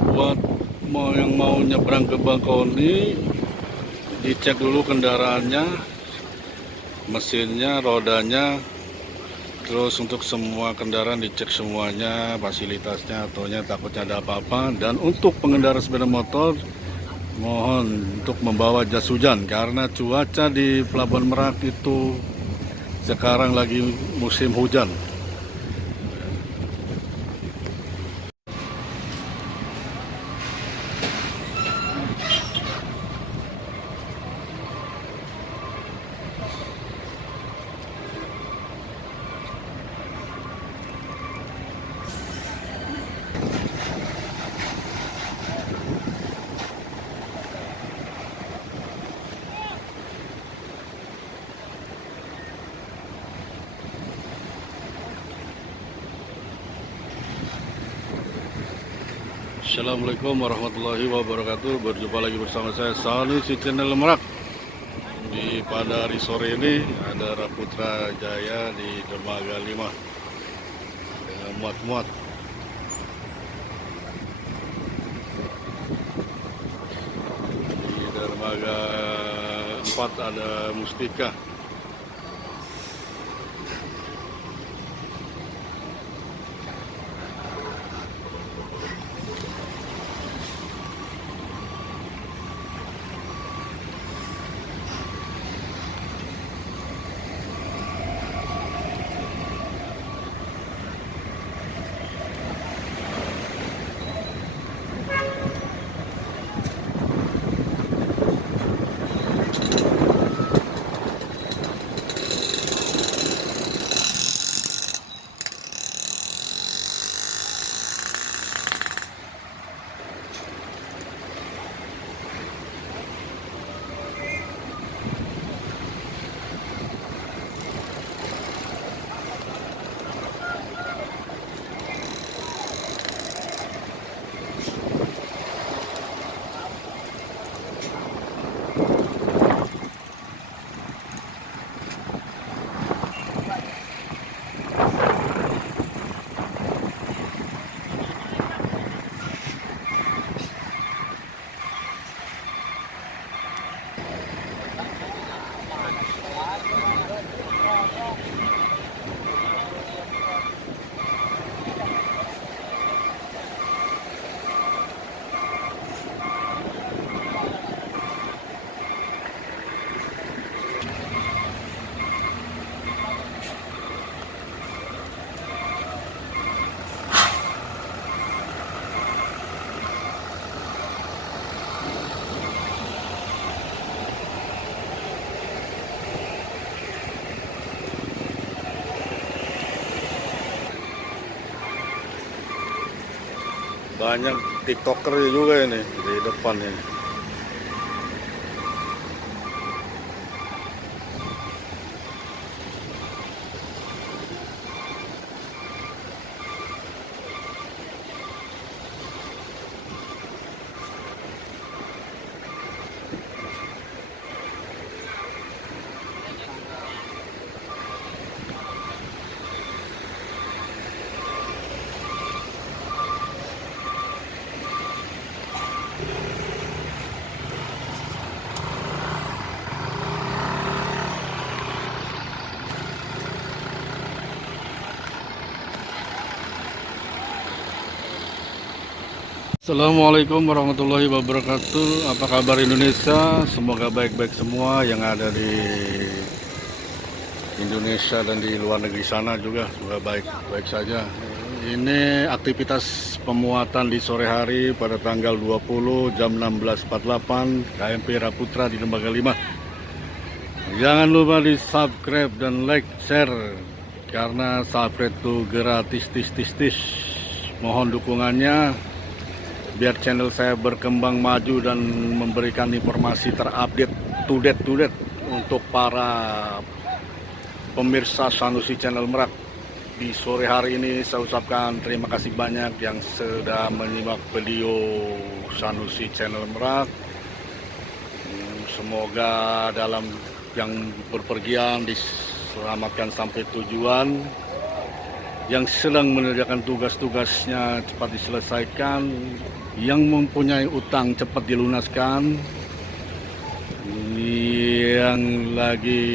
buat yang mau nyebrang ke Bangkauni, dicek dulu kendaraannya, mesinnya, rodanya, terus untuk semua kendaraan dicek semuanya, fasilitasnya, ataunya takutnya ada apa-apa. Dan untuk pengendara sepeda motor, mohon untuk membawa jas hujan karena cuaca di Pelabuhan Merak itu sekarang lagi musim hujan. Assalamualaikum warahmatullahi wabarakatuh. Berjumpa lagi bersama saya Sanusi Channel Merak. Pada hari sore ini ada Raputra Jaya di Dermaga 5 dengan muat-muat. Di Dermaga 4 ada Mustika. Banyak tiktoker juga ini di depan ini. Assalamualaikum warahmatullahi wabarakatuh. Apa kabar Indonesia? Semoga baik-baik semua yang ada di Indonesia dan di luar negeri sana juga semoga baik-baik saja. Ini aktivitas pemuatan di sore hari pada tanggal 20 jam 16.48 KMP Raputra di Dermaga 5. Jangan lupa di subscribe dan like, share karena subscribe itu gratis. Mohon dukungannya biar channel saya berkembang maju dan memberikan informasi terupdate to date untuk para pemirsa Sanusi Channel Merak. Di sore hari ini saya ucapkan terima kasih banyak yang sudah menyimak video Sanusi Channel Merak. Semoga dalam yang berpergian diselamatkan sampai tujuan. yang sedang mengerjakan tugas-tugasnya cepat diselesaikan, yang mempunyai utang cepat dilunaskan, yang lagi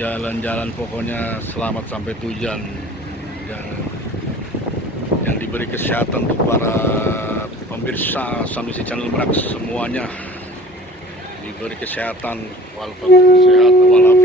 jalan-jalan pokoknya selamat sampai tujuan, yang diberi kesehatan untuk para pemirsa Sanusi Channel Merak semuanya, diberi kesehatan walafiat